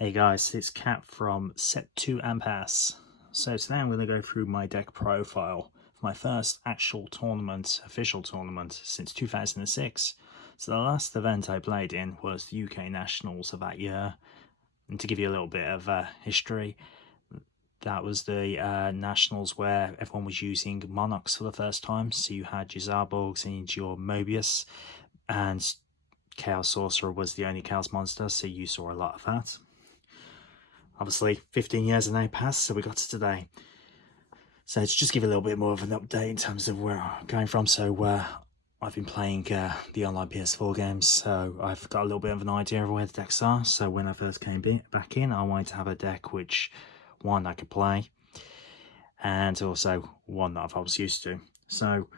Hey guys, it's Cat from Set 2 and Pass. So today I'm going to go through my deck profile for my first actual tournament, official tournament, since 2006. So the last event I played in was the UK Nationals of that year. And to give you a little bit of history, that was the Nationals where everyone was using Monarchs for the first time. So you had your Zarborgs and Yugioh Mobius, and Chaos Sorcerer was the only Chaos monster, so you saw a lot of that. Obviously, 15 years have now passed, so we got to today. So to just give a little bit more of an update in terms of where I'm going from. So I've been playing the online PS4 games, so I've got a little bit of an idea of where the decks are. So when I first came back in, I wanted to have a deck which, one, I could play, and also one that I've always used to. So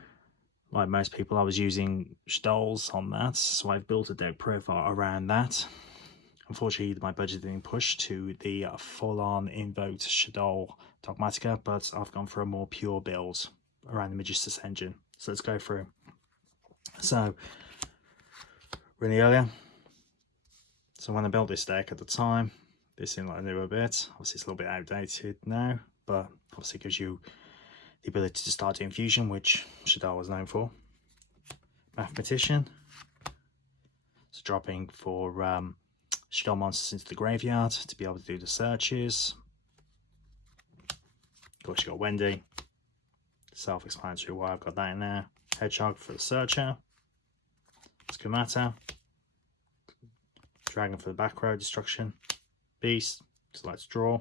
like most people, I was using Shaddolls on that, so I've built a deck profile around that. Unfortunately, my budget didn't push to the full-on invoked Shaddoll Dogmatica, but I've gone for a more pure build around the Magistus engine. So let's go through. So, really earlier. So when I built this deck at the time, this seemed like a newer bit. Obviously, it's a little bit outdated now, but obviously gives you the ability to start doing fusion, which Shaddoll was known for. Mathematician. So dropping for Shaddoll monsters into the graveyard to be able to do the searches. Of course, you got Wendy. Self-explanatory why I've got that in there. Hedgehog for the searcher. Schemata. Dragon for the back row destruction. Beast, because I like to draw.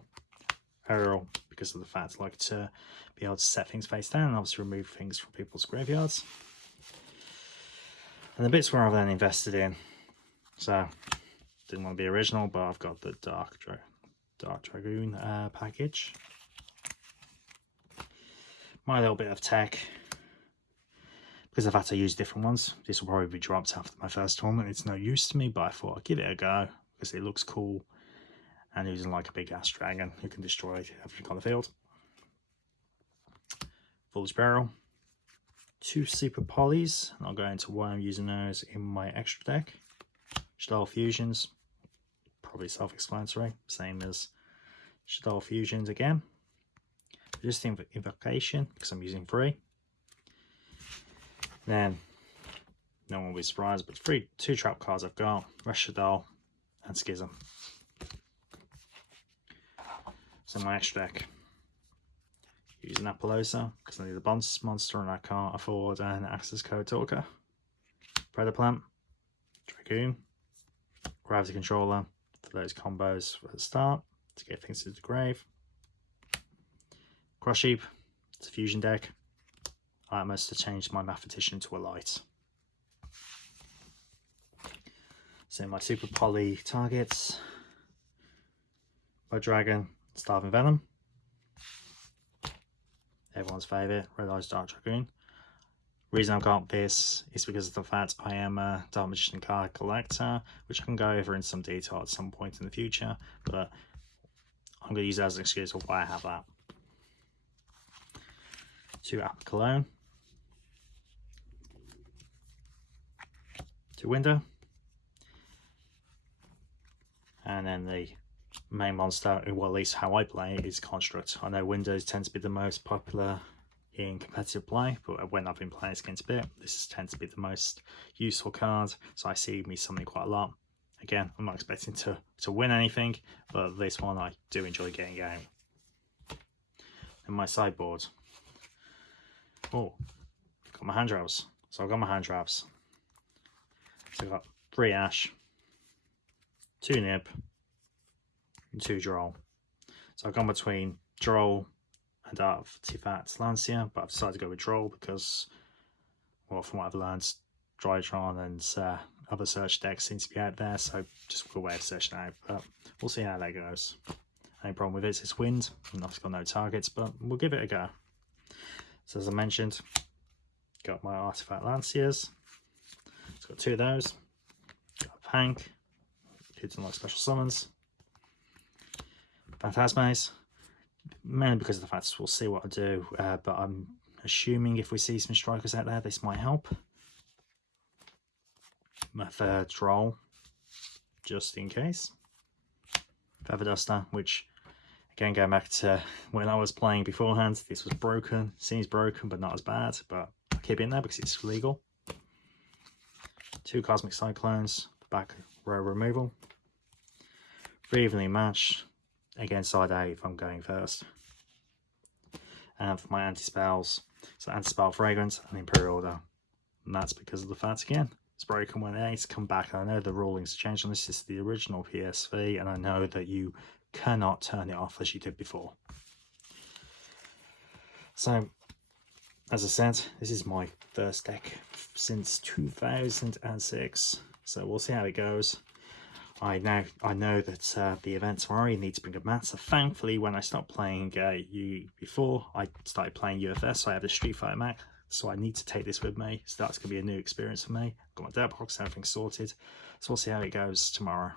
Aerial, because of the fact I like to be able to set things face down and obviously remove things from people's graveyards. And the bits where I've then invested in. So, didn't want to be original, but I've got the Dark Dragoon package. My little bit of tech. Because I've had to use different ones. This will probably be dropped after my first tournament. It's no use to me, but I thought I'd give it a go because it looks cool. And using like a big ass dragon who can destroy everything on the field. Fool's Barrel. 2 Super Polys. And I'll go into why I'm using those in my extra deck. Shaddoll Fusions. Probably self-explanatory. Same as Shaddoll Fusions again. Just Invocation because I'm using 3. Then, no one will be surprised, but 2 trap cards I've got. Shaddoll and Schism. So my extra deck. Using Apollosa because I need a bounce monster and I can't afford an Access Code Talker. Predator Plant. Dragoon. Gravity Controller for those combos at the start to get things to the grave. Cross Sheep. It's a fusion deck. I like most to change my Mathematician to a light. So my Super Poly targets. Blood Dragon, Starving Venom. Everyone's favourite, Red Eyes Dark Dragoon. Reason I've got this is because of the fact I am a Dark Magician card collector, which I can go over in some detail at some point in the future, but I'm going to use that as an excuse of why I have that. 2 Apple Cologne. 2 Window. And then the main monster, well at least how I play it, is Construct. I know Windows tend to be the most popular in competitive play, but when I've been playing against Bit, this tends to be the most useful card, so I see me summoning quite a lot. Again, I'm not expecting to win anything, but this one I do enjoy getting out. And my sideboard. Oh, got my hand traps. So I've got my hand traps. So I've got 3 Ash, 2 Nib, and 2 Droll. So I've gone between Droll and Artifact Lancia, but I've decided to go with Droll because, well, from what I've learned, Drytron and other search decks seem to be out there, so just a way of searching out, but we'll see how that goes. Only problem with it is it's wind, and I've got no targets, but we'll give it a go. So as I mentioned, got my Artifact Lanciers. It's got 2 of those. Got a Pank, kids and like special summons. Phantasmes, mainly because of the fact we'll see what I do, but I'm assuming if we see some strikers out there, this might help. My 3rd Droll, just in case. Feather Duster, which again, going back to when I was playing beforehand, this was broken. Seems broken, but not as bad. But I'll keep it in there because it's legal. 2 Cosmic Cyclones for back row removal. 3 evenly matched. Again, side A if I'm going first. And for my anti-spells, so Anti-Spell Fragrance and Imperial Order. And that's because of the fact, again, it's broken when it's come back. I know the rulings changed on this. This is the original PSV, and I know that you cannot turn it off as you did before. So, as I said, this is my first deck since 2006. So we'll see how it goes. I know that the event tomorrow, you need to bring a mat. So thankfully, when I stopped playing before, I started playing UFS. So I have the Street Fighter mat. So I need to take this with me. So that's going to be a new experience for me. Got my deck box, everything sorted. So we'll see how it goes tomorrow.